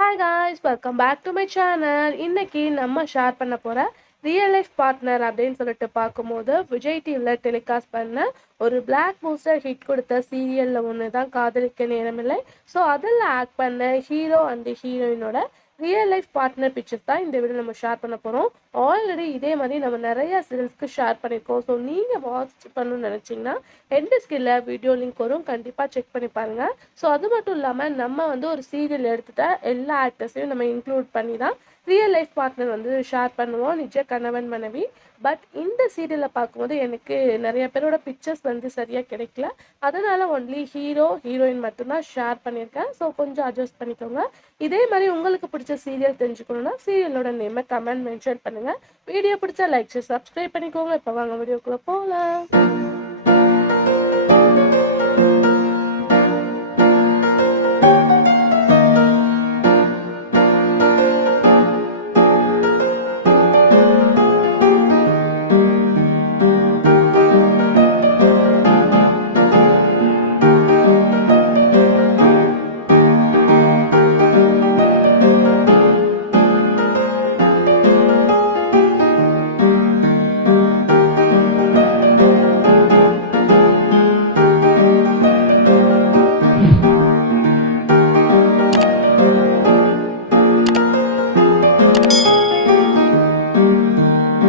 Hi guys, welcome back to my channel. இன்னைக்கு நம்ம share பண்ண போற ரியல் லைஃப் பார்ட்னர் அப்படின்னு சொல்லிட்டு பார்க்கும்போது விஜய் டிவில டெலிகாஸ்ட் பண்ண ஒரு பிளாக் பூஸ்டர் ஹிட் கொடுத்த சீரியல்ல ஒன்று தான் காதலிக்க நேரமில்லை. ஸோ அதில் ஆக்ட் பண்ண ஹீரோ அண்ட் ஹீரோயினோட ரியல் லைஃப் பார்ட்னர் பிக்சர்ஸ் தான் இந்த வீடியோ நம்ம ஷேர் பண்ண போகிறோம். ஆல்ரெடி இதே மாதிரி நம்ம நிறைய சீரியல்ஸ்க்கு ஷேர் பண்ணியிருக்கோம். ஸோ நீங்கள் வாட்ச் பண்ணணும்னு நினச்சிங்கன்னா எண்டு ஸ்கில்ல வீடியோ லிங்க் வரும், கண்டிப்பாக செக் பண்ணி பாருங்கள். ஸோ அது மட்டும் இல்லாமல் நம்ம ஒரு சீரியல் எடுத்துகிட்ட எல்லா ஆக்டர்ஸையும் நம்ம இன்க்ளூட் பண்ணி தான் ரியல் லைஃப் பார்ட்னர் ஷேர் பண்ணுவோம், நிஜ கணவன் மனைவி. பட் இந்த சீரியலை பார்க்கும்போது எனக்கு நிறைய பேரோட பிக்சர்ஸ் சரியாக கிடைக்கல. அதனால் ஒன்லி ஹீரோ ஹீரோயின் மட்டும்தான் ஷேர் பண்ணியிருக்கேன். ஸோ கொஞ்சம் அட்ஜஸ்ட் பண்ணிக்கோங்க. இதே மாதிரி உங்களுக்கு பிடிச்ச சீரியல் தெரிஞ்சுக்கணுன்னா சீரியலோட நேமை கமெண்ட் மென்ஷன் பண்ணுங்கள். வீடியோ பிடிச்சா லைக் சப்ஸ்கிரைப் பண்ணிக்கோங்க. இப்போ வாங்க வீடியோக்குள்ளே போகலாம்.